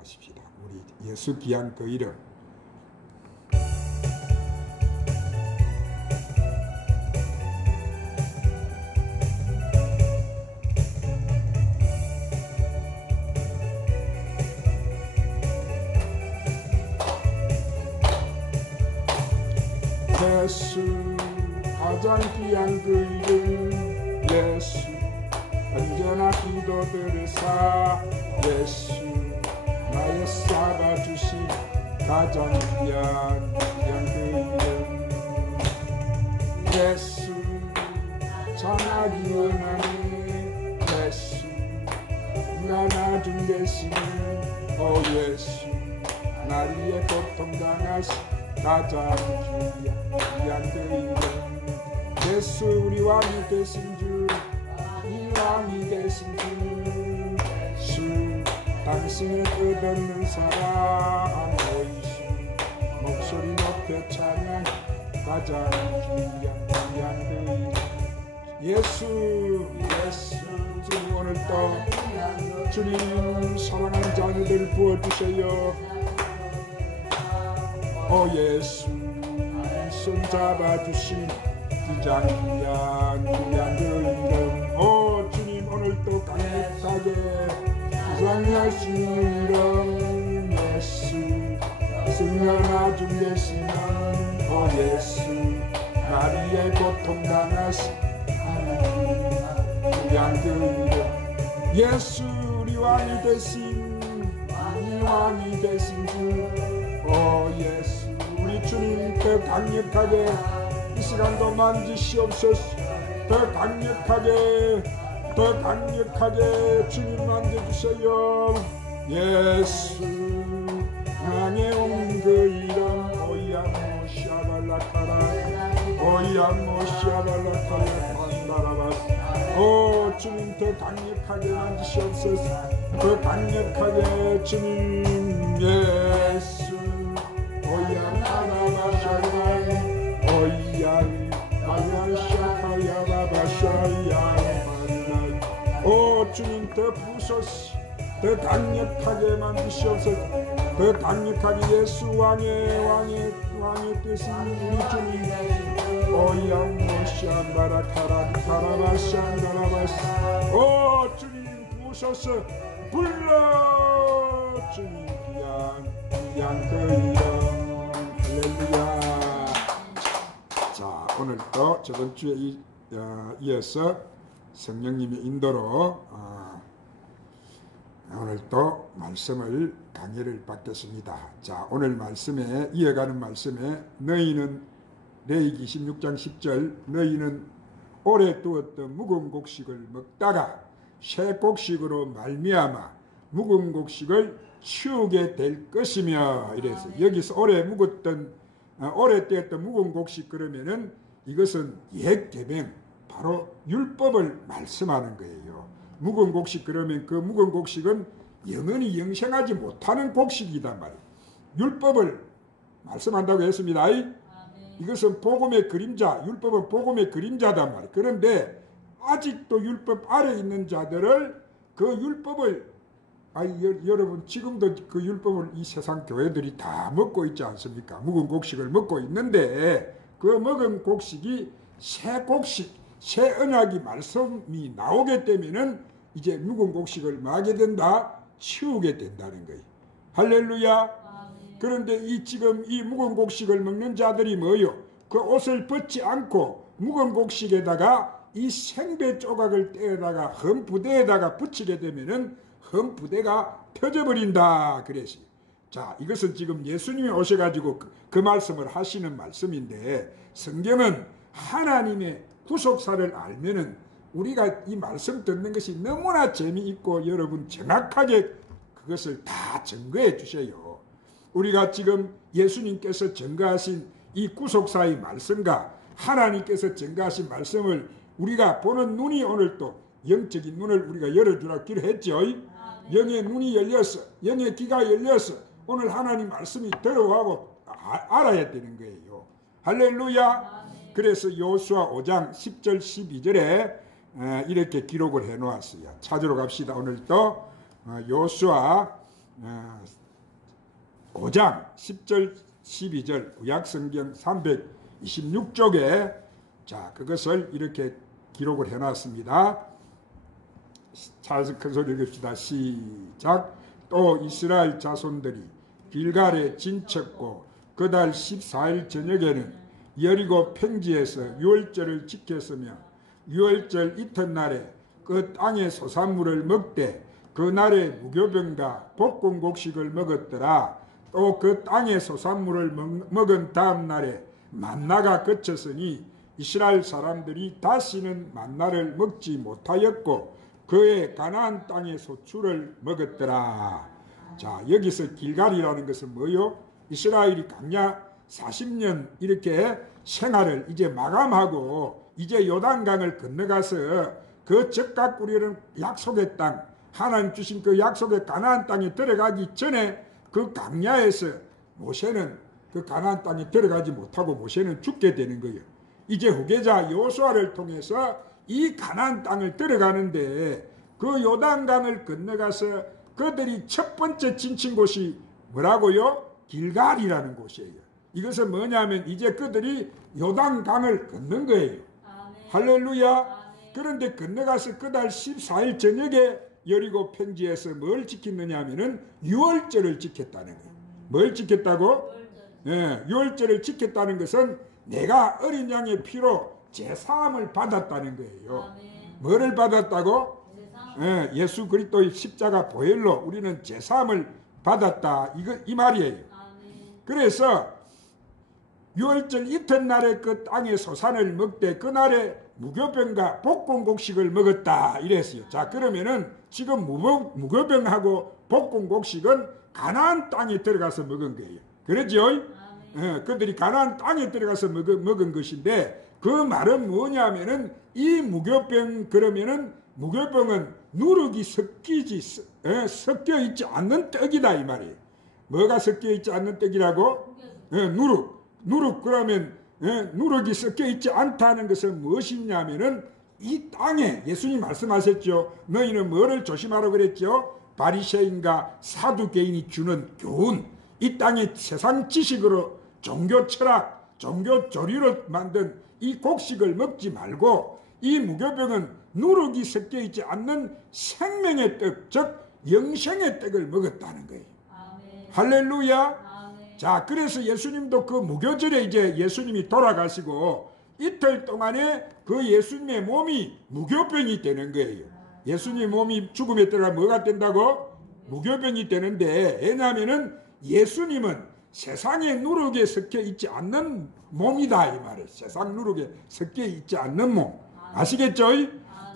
하십시다. 우리 예수 귀한 그 이름 예수 가장 귀한 그 이름 예수 언제나 기도 들으사 예수 나의 쌓아주신 가장 귀한 그 이름 예수 전하기 원하네 예수 나 중 대신 오 예수 날 위해 고통당하시 가장 귀한 그 이름 예수 우리 왕이 되신 주 이 왕이 되신 주 당신의 끝없는 사랑 보이신 목소리 높여 찬양 가장 귀한 그 이름 예수 주님 오늘도 주님 사랑하는 자녀들 부어주세요. 오 예수 손 잡아주신 가장 귀한 그 이름 오 주님 오늘도 강력하게 구원하신 이름 예수 승려나 중 계시는 오 예수 나리의 고통당하신 귀한 그 이름 예수 우리 왕이 되신 주 오 예수 우리 주님 더 강력하게 이 시간도 만지시옵소서. 더 강력하게 주님 만져주세요. 예수 향해 온 그 이름 오야모샤발라카라 판다라바스 오 주님 더 강력하게 만지시옵소서. 더 강력하게 주님 예수 오 주님 더 부소서. 더 강력하게 만드시옵소서. 더 강력하게 예수 왕의 되신 우리 주님 오야모시안바라카라바샤안다라바스 오 주님 부소서. 불러 주님 귀한 그 이름 할렐루야. 자 오늘도 저번 주에 이어서 성령님의 인도로 오늘도 말씀을 강의를 받겠습니다. 자 오늘 말씀에 이어가는 말씀에 너희는 레위기 16장 10절 너희는 오래 두었던 묵은 곡식을 먹다가 새 곡식으로 말미암아 묵은 곡식을 치우게 될 것이며 이래서 여기서 오래 떼었던 묵은 곡식 그러면은 이것은 옛 계명 바로 율법을 말씀하는 거예요. 묵은 곡식 그러면 그 묵은 곡식은 영원히 영생하지 못하는 곡식이단 말이에요. 율법을 말씀한다고 했습니다. 이것은 복음의 그림자, 율법은 복음의 그림자단 말이에요. 그런데 아직도 율법 아래 있는 자들을 그 율법을 여러분 지금도 그 율법을 이 세상 교회들이 다 먹고 있지 않습니까? 묵은 곡식을 먹고 있는데 그 먹은 곡식이 새 곡식, 새 언약이 말씀이 나오게 되면은 이제 묵은 곡식을 마게 된다, 치우게 된다는 거예요. 할렐루야. 그런데 지금 이 묵은 곡식을 먹는 자들이 뭐요? 그 옷을 벗지 않고 묵은 곡식에다가 이 생배 조각을 떼어다가 흠 부대에다가 붙이게 되면은 흠 부대가 펴져버린다 그랬어요. 자 이것은 지금 예수님이 오셔가지고 그 말씀을 하시는 말씀인데 성경은 하나님의 구속사를 알면은 우리가 이 말씀 듣는 것이 너무나 재미있고 여러분 정확하게 그것을 다 증거해 주세요. 우리가 지금 예수님께서 증거하신 이 구속사의 말씀과 하나님께서 증거하신 말씀을 우리가 보는 눈이 오늘 또 영적인 눈을 우리가 열어주라 기도했죠. 영의 눈이 열려서 영의 귀가 열려서 오늘 하나님 말씀이 들어가고 알아야 되는 거예요. 할렐루야. 그래서 요수아 5장 10절 12절에 이렇게 기록을 해놓았어요. 찾으러 갑시다. 오늘도 요수아 5장 10절 12절 구약성경 326쪽에 자 그것을 이렇게 기록을 해놨습니다. 큰 소리 읽읍시다. 시작. 또 이스라엘 자손들이 길갈에 진쳤고 그달 14일 저녁에는 여리고 평지에서 유월절을 지켰으며 유월절 이튿날에 그 땅의 소산물을 먹되 그날에 무교병과 볶음곡식을 먹었더라. 또 그 땅의 소산물을 먹은 다음 날에 만나가 그쳤으니 이스라엘 사람들이 다시는 만나를 먹지 못하였고 그의 가나안 땅의 소출을 먹었더라. 자 여기서 길갈이라는 것은 뭐요? 이스라엘이 광야 40년 이렇게 생활을 이제 마감하고 이제 요단강을 건너가서 그 적각 꾸리는 약속의 땅 하나님 주신 그 약속의 가나안 땅에 들어가기 전에 그 광야에서 모세는 그 가나안 땅에 들어가지 못하고 모세는 죽게 되는 거예요. 이제 후계자 여호수아를 통해서 이 가나안 땅을 들어가는데 그 요단강을 건너가서 그들이 첫 번째 진친 곳이 뭐라고요? 길갈이라는 곳이에요. 이것은 뭐냐면 이제 그들이 요단강을 건넌 거예요. 아멘. 할렐루야. 아멘. 그런데 건너가서 그달 14일 저녁에 여리고 평지에서 뭘 지켰느냐 하면은 유월절을 지켰다는 거예요. 뭘 지켰다고? 유월절을 지켰다는 것은 내가 어린 양의 피로 제사함을 받았다는 거예요. 아멘. 뭐를 받았다고? 예수 그리스도의 십자가 보혈로 우리는 제사함을 받았다. 이 말이에요. 아멘. 그래서 유월절 이튿날에 그 땅의 소산을 먹되 그날에 무교병과 볶음곡식을 먹었다 이랬어요. 자 그러면은 지금 무교병하고 볶음곡식은 가나안 땅에 들어가서 먹은 거예요. 그렇죠? 그들이 가나안 땅에 들어가서 먹은 것인데 그 말은 뭐냐면은 이 무교병 그러면은 무교병은 누룩이 섞여 있지 않는 떡이다 이 말이에요. 뭐가 섞여 있지 않는 떡이라고? 누룩 그러면 누룩이 섞여 있지 않다는 것은 무엇이냐면은 이 땅에 예수님 말씀하셨죠. 너희는 뭐를 조심하라고 그랬죠? 바리새인과 사두개인이 주는 교훈, 이 땅의 세상 지식으로 종교 철학, 종교 조리로 만든 이 곡식을 먹지 말고 이 무교병은 누룩이 섞여 있지 않는 생명의 떡, 즉 영생의 떡을 먹었다는 거예요. 아멘. 할렐루야. 아멘. 자, 그래서 예수님도 그 무교절에 이제 예수님이 돌아가시고 이틀 동안에 그 예수님의 몸이 무교병이 되는 거예요. 예수님 몸이 죽음에 들어가 뭐가 된다고? 무교병이 되는데 왜냐하면은 예수님은 세상의 누룩에 섞여 있지 않는 몸이다 이 말이에요. 세상 누룩에 섞여 있지 않는 몸. 아시겠죠?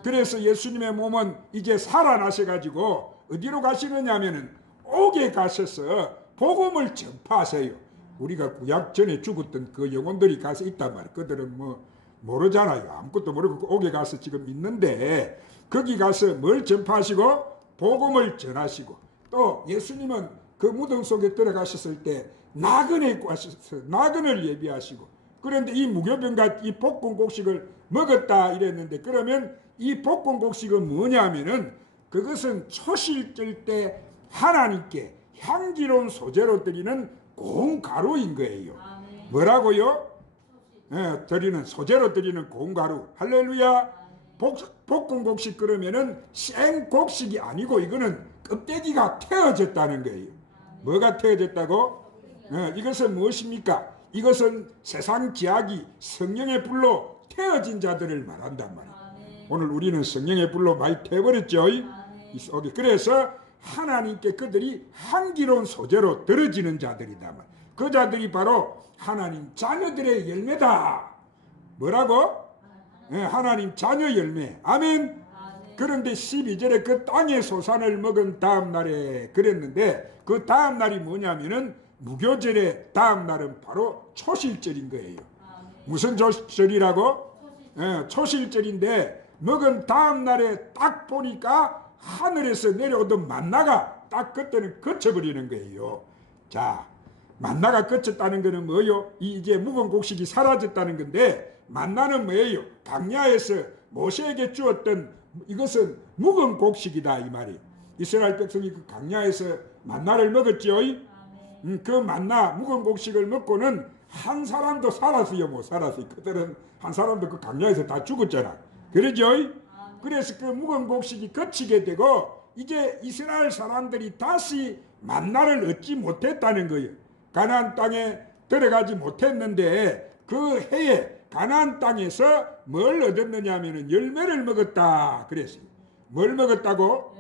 그래서 예수님의 몸은 이제 살아나셔가지고 어디로 가시느냐면은 옥에 가셔서 복음을 전파하세요. 우리가 구약 전에 죽었던 그 영혼들이 가서 있단 말이에요. 그들은 뭐 모르잖아요. 아무것도 모르고 옥에 가서 지금 있는데 거기 가서 뭘 전파하시고 복음을 전하시고 또 예수님은 그 무덤 속에 들어가셨을 때 나그네 가셔서 나그네를 예비하시고 그런데 이 무교병과 이 볶음곡식을 먹었다 이랬는데 그러면 이 볶음곡식은 뭐냐면은 그것은 초실절 때 하나님께 향기로운 소재로 드리는 고운 가루인 거예요. 뭐라고요? 드리는 소재로 드리는 고운 가루. 할렐루야. 볶음곡식 그러면은 생곡식이 아니고 이거는 껍데기가 태워졌다는 거예요. 뭐가 태워졌다고? 이것은 무엇입니까? 이것은 세상 지약이 성령의 불로 태워진 자들을 말한단 말이에요. 오늘 우리는 성령의 불로 많이 태워버렸죠. 그래서 하나님께 그들이 향기로운 소재로 들어지는 자들이다. 그 자들이 바로 하나님 자녀들의 열매다. 뭐라고? 하나님 자녀 열매. 아멘. 그런데 12절에 그 땅의 소산을 먹은 다음 날에 그랬는데 그 다음 날이 뭐냐면은 무교절의 다음 날은 바로 초실절인 거예요. 무슨 초실절이라고? 초실절인데 먹은 다음 날에 딱 보니까 하늘에서 내려오던 만나가 딱 그때는 그쳐버리는 거예요. 자, 만나가 그쳤다는 것은 뭐예요? 이제 묵은 곡식이 사라졌다는 건데 만나는 뭐예요? 광야에서 모세에게 주었던 이것은 묵은 곡식이다 이 말이에요. 이스라엘 백성이 그 광야에서 만나를 먹었지요. 그 만나 묵은 곡식을 먹고는 한 사람도 살았어요, 못 살았어요. 그들은 한 사람도 그 강야에서 다 죽었잖아. 그러죠? 그래서 그 묵은 곡식이 거치게 되고 이제 이스라엘 사람들이 다시 만나를 얻지 못했다는 거예요. 가나안 땅에 들어가지 못했는데 그 해에 가나안 땅에서 뭘 얻었느냐 하면은 열매를 먹었다 그랬어요. 뭘 먹었다고?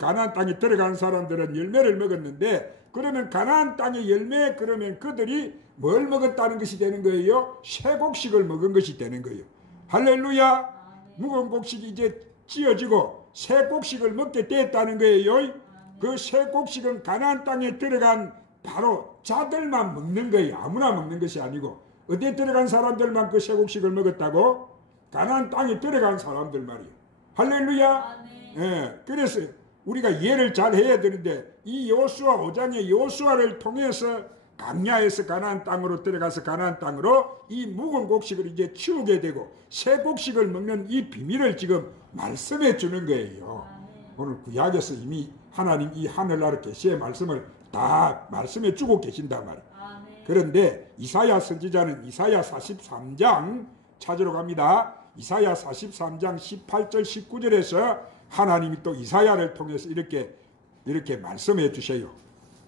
가나안 땅에 들어간 사람들은 열매를 먹었는데, 그러면 가나안 땅의 열매, 그러면 그들이 뭘 먹었다는 것이 되는 거예요? 새 곡식을 먹은 것이 되는 거예요. 할렐루야. 묵은 곡식이 이제 찌어지고 새 곡식을 먹게 됐다는 거예요. 그 새 곡식은 가나안 땅에 들어간 바로 자들만 먹는 거예요. 아무나 먹는 것이 아니고. 어디에 들어간 사람들만 그 새 곡식을 먹었다고? 가나안 땅에 들어간 사람들 말이에요. 할렐루야. 예, 그래서 우리가 이해를 잘 해야 되는데, 이 여호수아 5장의 여호수아를 통해서 광야에서 가나안 땅으로 들어가서 가나안 땅으로 이 묵은 곡식을 이제 치우게 되고 새 곡식을 먹는 이 비밀을 지금 말씀해 주는 거예요. 오늘 구약에서 이미 하나님 이 하늘나라 계시의 말씀을 다 말씀해 주고 계신단 말이에요. 그런데 이사야 선지자는 이사야 43장 찾으러 갑니다. 이사야 43장 18절 19절에서 하나님이 또 이사야를 통해서 이렇게 말씀해 주세요.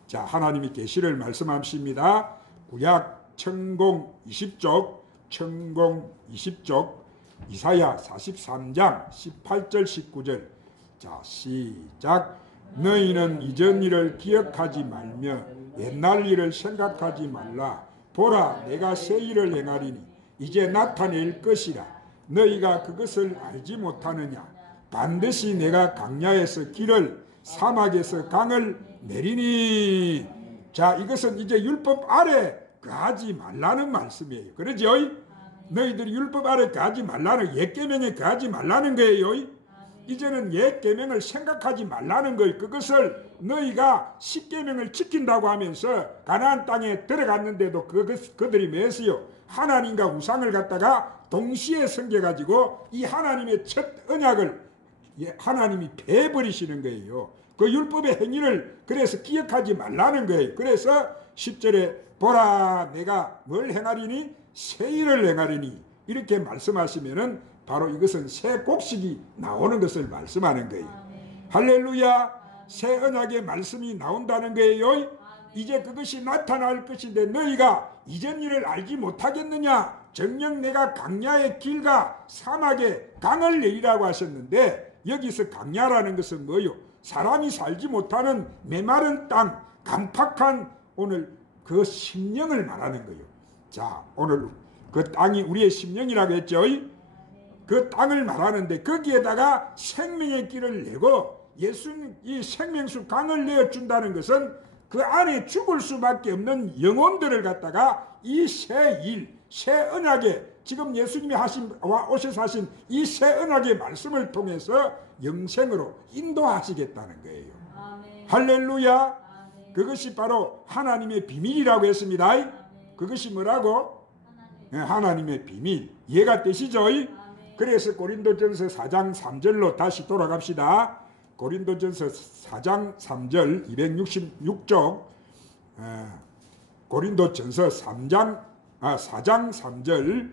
자, 하나님이 계시를 말씀하십니다. 구약 천공 20쪽 이사야 43장 18절 19절. 자, 시작. 너희는 이전 일을 기억하지 말며 옛날 일을 생각하지 말라. 보라, 내가 새 일을 행하리니 이제 나타낼 것이라. 너희가 그것을 알지 못하느냐. 반드시 내가 광야에서 길을, 사막에서 강을 내리니. 자, 이것은 이제 율법 아래 거하지 말라는 말씀이에요. 그러죠? 너희들이 율법 아래 거하지 말라는, 옛 계명에 거하지 말라는 거예요. 이제는 옛 계명을 생각하지 말라는 거예요. 그것을 너희가 십계명을 지킨다고 하면서 가나안 땅에 들어갔는데도 그들이 뭐했어요? 하나님과 우상을 갖다가 동시에 섬겨가지고 이 하나님의 첫 언약을 하나님이 베어버리시는 거예요. 그 율법의 행위를 그래서 기억하지 말라는 거예요. 그래서 10절에 보라, 내가 뭘 행하리니? 새 일을 행하리니. 이렇게 말씀하시면은 바로 이것은 새 곡식이 나오는 것을 말씀하는 거예요. 할렐루야. 새 언약의 말씀이 나온다는 거예요. 이제 그것이 나타날 것인데 너희가 이전 일을 알지 못하겠느냐. 정녕 내가 광야의 길과 사막에 강을 내리라고 하셨는데, 여기서 광야라는 것은 뭐요? 사람이 살지 못하는 메마른 땅, 간팍한 오늘 그 심령을 말하는 거예요. 자, 오늘 그 땅이 우리의 심령이라고 했죠. 그 땅을 말하는데 거기에다가 생명의 길을 내고 예수님 이 생명수 강을 내어준다는 것은 그 안에 죽을 수밖에 없는 영혼들을 갖다가 이 새 일, 새 언약의, 지금 예수님이 오셔서 하신 이 새 언약의 말씀을 통해서 영생으로 인도하시겠다는 거예요. 아멘. 할렐루야. 아멘. 그것이 바로 하나님의 비밀이라고 했습니다. 아멘. 그것이 뭐라고? 하나님의 비밀. 이해가 되시죠? 아멘. 그래서 고린도전서 4장 3절로 다시 돌아갑시다. 고린도전서 4장 3절 266쪽. 고린도전서 4장 3절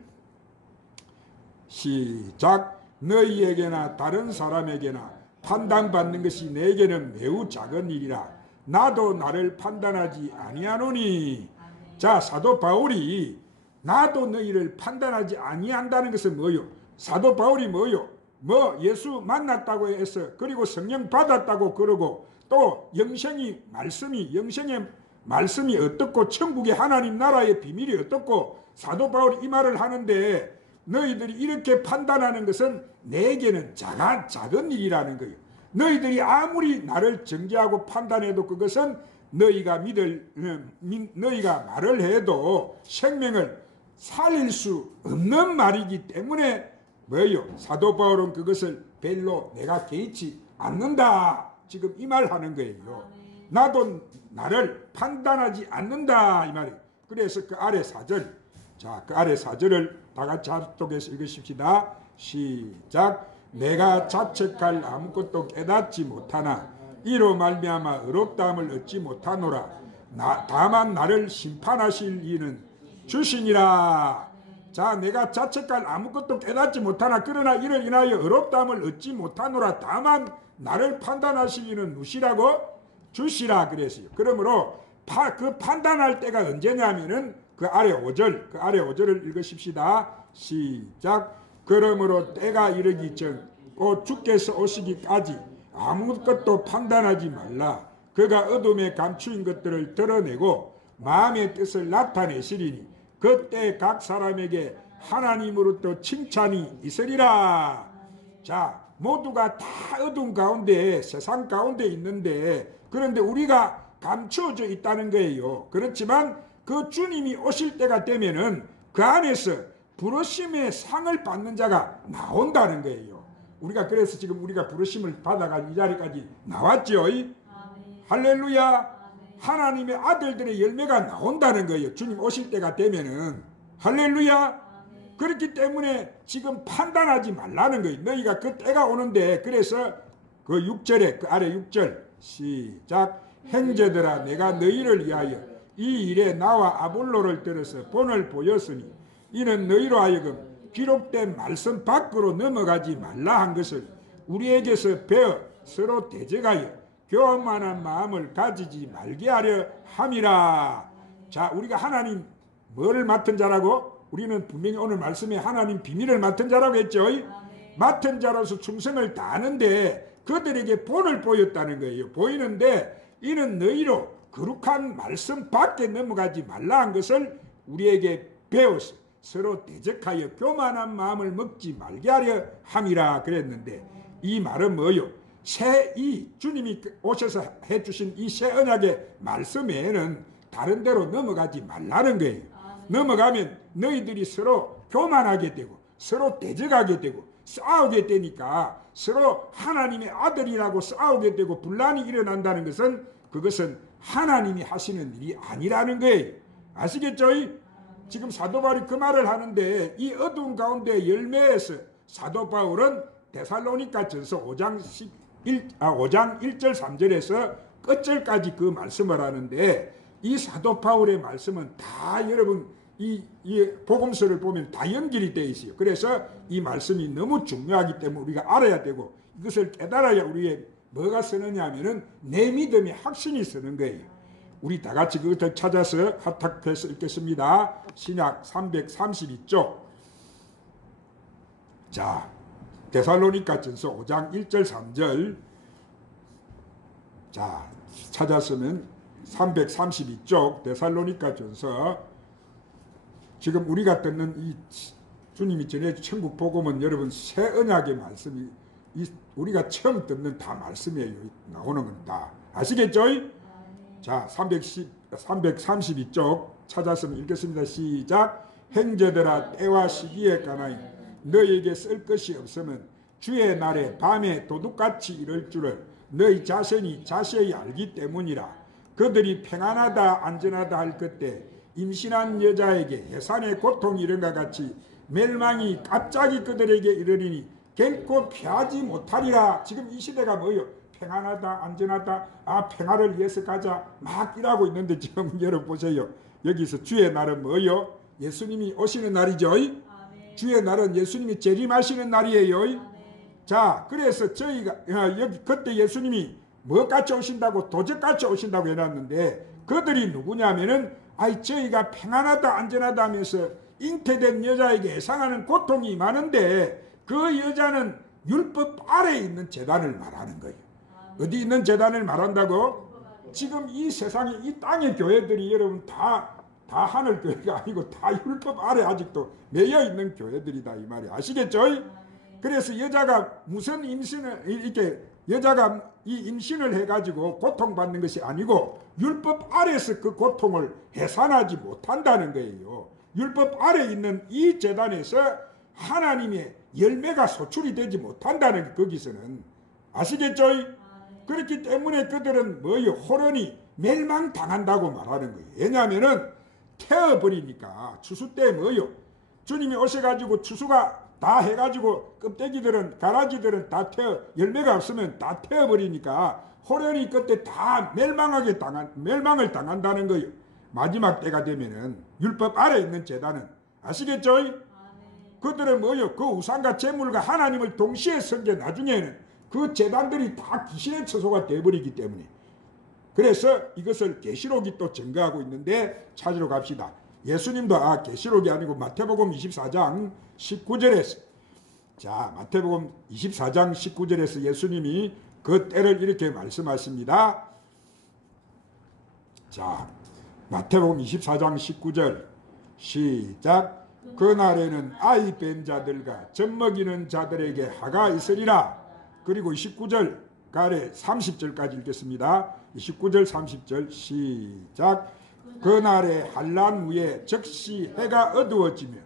시작. 너희에게나 다른 사람에게나 판단받는 것이 내게는 매우 작은 일이라. 나도 나를 판단하지 아니하노니. 자, 사도 바울이 나도 너희를 판단하지 아니한다는 것은 뭐요? 사도 바울이 뭐요? 예수 만났다고 해서, 그리고 성령 받았다고 그러고, 또 영생의 말씀이 어떻고 천국의 하나님 나라의 비밀이 어떻고, 사도 바울이 이 말을 하는데, 너희들이 이렇게 판단하는 것은 내게는 작은 일이라는 거예요. 너희들이 아무리 나를 정죄하고 판단해도 그것은 너희가 말을 해도 생명을 살릴 수 없는 말이기 때문에 뭐예요? 사도 바울은 그것을 별로 내가 개의치 않는다. 지금 이 말 하는 거예요. 나도 나를 판단하지 않는다. 이 말이에요. 그래서 그 아래 4절. 자, 그 아래 4절을 다 같이 합독해서 읽으십시다. 시작. 내가 자책할 아무것도 깨닫지 못하나 이로 말미암아 의롭다함을 얻지 못하노라. 다만 나를 심판하실 이는 주시니라. 자, 내가 자책할 아무것도 깨닫지 못하나 그러나 이를 인하여 의롭다함을 얻지 못하노라. 다만 나를 판단하실 이는 누시라고? 주시라 그랬어요. 그러므로 그 판단할 때가 언제냐면은 그 아래 5절을 읽으십시다. 시작. 그러므로 때가 이르기 전 곧 주께서 오시기까지 아무것도 판단하지 말라. 그가 어둠에 감추인 것들을 드러내고 마음의 뜻을 나타내시리니 그때 각 사람에게 하나님으로부터 칭찬이 있으리라. 자, 모두가 다 어둠 가운데 세상 가운데 있는데 그런데 우리가 감추어져 있다는 거예요. 그렇지만 그 주님이 오실 때가 되면은 그 안에서 부르심의 상을 받는 자가 나온다는 거예요. 우리가 그래서 지금 우리가 부르심을 받아가 이 자리까지 나왔죠. 할렐루야. 하나님의 아들들의 열매가 나온다는 거예요. 주님 오실 때가 되면은. 할렐루야. 그렇기 때문에 지금 판단하지 말라는 거예요. 너희가 그 때가 오는데 그래서 그 6절에 그 아래 6절 시작. 형제들아 내가 너희를 위하여 이 일에 나와 아볼로를 들어서 본을 보였으니 이는 너희로 하여금 기록된 말씀 밖으로 넘어가지 말라 한 것을 우리에게서 배워 서로 대적하여 교만한 마음을 가지지 말게 하려 함이라. 자, 우리가 하나님 뭐를 맡은 자라고? 우리는 분명히 오늘 말씀에 하나님 비밀을 맡은 자라고 했죠. 맡은 자로서 충성을 다하는데 그들에게 본을 보였다는 거예요. 보이는데 이는 너희로 거룩한 말씀 밖에 넘어가지 말라 한 것을 우리에게 배워서 서로 대적하여 교만한 마음을 먹지 말게 하려 함이라 그랬는데 이 말은 뭐요? 이 주님이 오셔서 해주신 이 새 언약의 말씀에는 다른 데로 넘어가지 말라는 거예요. 넘어가면 너희들이 서로 교만하게 되고 서로 대적하게 되고 싸우게 되니까 서로 하나님의 아들이라고 싸우게 되고 분란이 일어난다는 것은 그것은 하나님이 하시는 일이 아니라는 거예요. 아시겠죠? 지금 사도 바울이 그 말을 하는데 이 어두운 가운데 열매에서 사도 바울은 데살로니가 전서 5장 1절 3절에서 끝절까지 그 말씀을 하는데 이 사도 바울의 말씀은 다 여러분 이 복음서를 보면 다 연결이 되어 있어요. 그래서 이 말씀이 너무 중요하기 때문에 우리가 알아야 되고 이것을 깨달아야 우리의 뭐가 쓰느냐 하면은 내 믿음의 확신이 쓰는 거예요. 우리 다 같이 그것을 찾아서 합탁해서 읽겠습니다. 신약 332쪽. 자, 데살로니가 전서 5장 1절 3절. 자, 찾았으면 332쪽 데살로니가 전서. 지금 우리가 듣는 이 주님이 전해준 천국 복음은 여러분 새 언약의 말씀이 우리가 처음 듣는 다 말씀이에요. 나오는 건 다 아시겠죠? 자, 332쪽 찾았으면 읽겠습니다. 시작. 형제들아 때와 시기에 관하여 너희에게 쓸 것이 없으면 주의 날에 밤에 도둑같이 이럴 줄을 너희 자신이 자세히 알기 때문이라. 그들이 평안하다 안전하다 할 그때 임신한 여자에게 해산의 고통이 이른과 같이 멸망이 갑자기 그들에게 이르리니 결코 피하지 못하리라. 지금 이 시대가 뭐예요? 평안하다 안전하다 평화를 위해서 가자 막 일하고 있는데 지금 여러분 보세요. 여기서 주의 날은 뭐예요? 예수님이 오시는 날이죠. 주의 날은 예수님이 재림하시는 날이에요. 자, 그래서 저희가 여기 그때 예수님이 뭐같이 오신다고 도적같이 오신다고 해놨는데 그들이 누구냐면은 저희가 평안하다 안전하다 하면서 잉태된 여자에게 예상하는 고통이 많은데 그 여자는 율법 아래에 있는 제단을 말하는 거예요. 어디 있는 제단을 말한다고? 지금 이 세상에 이 땅의 교회들이 여러분 다 하늘 교회가 아니고 다 율법 아래 아직도 매여 있는 교회들이다 이 말이 아시겠죠? 그래서 여자가 무슨 임신을 이렇게 여자가 이 임신을 해가지고 고통받는 것이 아니고 율법 아래에서 그 고통을 해산하지 못한다는 거예요. 율법 아래에 있는 이 제단에서 하나님의 열매가 소출이 되지 못한다는 게 거기서는 아시겠죠? 그렇기 때문에 그들은 뭐예요? 호련히 멸망당한다고 말하는 거예요. 왜냐하면은 태워버리니까 추수 때 뭐예요? 주님이 오셔가지고 추수가 다 해가지고 껍데기들은 가라지들은 다 태워 열매가 없으면 다 태워버리니까 호련히 그때 다 멸망을 당한다는 거예요. 마지막 때가 되면은 율법 아래 있는 제단은 아시겠죠? 그들은 뭐요? 그 우상과 제물과 하나님을 동시에 섬겨 나중에는 그 제단들이 다 귀신의 처소가 되어버리기 때문에, 그래서 이것을 계시록이 또 증거하고 있는데 찾으러 갑시다. 예수님도 계시록이 아니고 마태복음 24장 19절에서, 자, 마태복음 24장 19절에서 예수님이 그 때를 이렇게 말씀하십니다. 자, 마태복음 24장 19절 시작. 그날에는 아이 뺀 자들과 젖먹이는 자들에게 화가 있으리라. 그리고 19절 가래 30절까지 읽겠습니다. 19절 30절 시작. 그날에 한란 후에 즉시 해가 어두워지며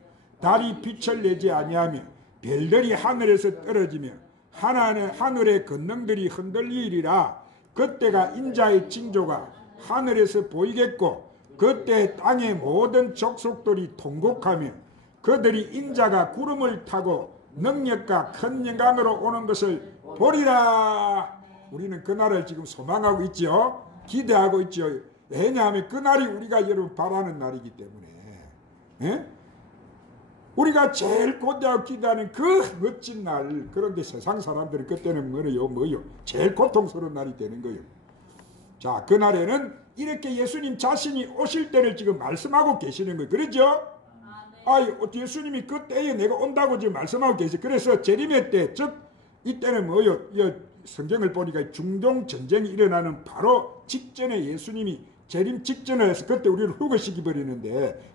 달이 빛을 내지 아니하며 별들이 하늘에서 떨어지며 하늘의 권능들이 흔들리리라. 그때가 인자의 징조가 하늘에서 보이겠고 그때 땅의 모든 족속들이 통곡하며 그들이 인자가 구름을 타고 능력과 큰 영광으로 오는 것을 보리라. 우리는 그날을 지금 소망하고 있죠. 기대하고 있죠. 왜냐하면 그날이 우리가 여러분 바라는 날이기 때문에, 우리가 제일 고대하고 기대하는 그 멋진 날. 그런데 세상 사람들은 그때는 뭐요? 제일 고통스러운 날이 되는 거예요. 자, 그날에는 이렇게 예수님 자신이 오실 때를 지금 말씀하고 계시는 거예요. 그렇죠? 예수님이 그 때에 내가 온다고 지금 말씀하고 계세요. 그래서 재림의 때, 즉 이때는 뭐요? 성경을 보니까 중동 전쟁이 일어나는 바로 직전에 예수님이 재림 직전에 해서 그때 우리를 후거시키 버리는데,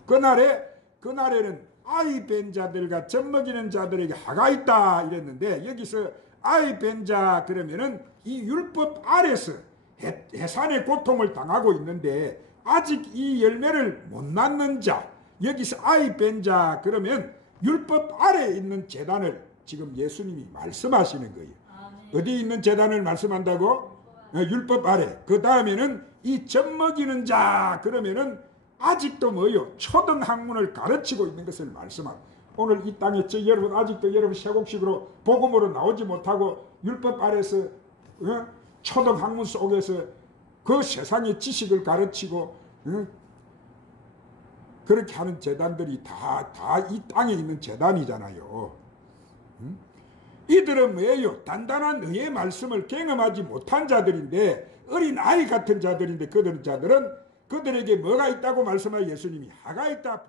그날에는 아이 뺀 자들과 젖먹이는 자들에게 화가 있다 이랬는데, 여기서 아이 뺀 자 그러면은 이 율법 아래서 해산의 고통을 당하고 있는데 아직 이 열매를 못 낳는 자, 여기서 아이 뺀 자 그러면 율법 아래에 있는 제단을 지금 예수님이 말씀하시는 거예요. 어디 있는 제단을 말씀한다고? 율법 아래. 그 다음에는 이 젖먹이는 자 그러면은 아직도 뭐요? 초등 학문을 가르치고 있는 것을 말씀하고, 오늘 이 땅에 여러분 아직도 여러분 세곡식으로 복음으로 나오지 못하고 율법 아래서 초등 학문 속에서 그 세상의 지식을 가르치고 그렇게 하는 재단들이 다 이 땅에 있는 재단이잖아요. 이들은 뭐예요? 단단한 의의 말씀을 경험하지 못한 자들인데, 어린 아이 같은 자들인데, 그들은 그들에게 뭐가 있다고 말씀하여 예수님이 화가 있다.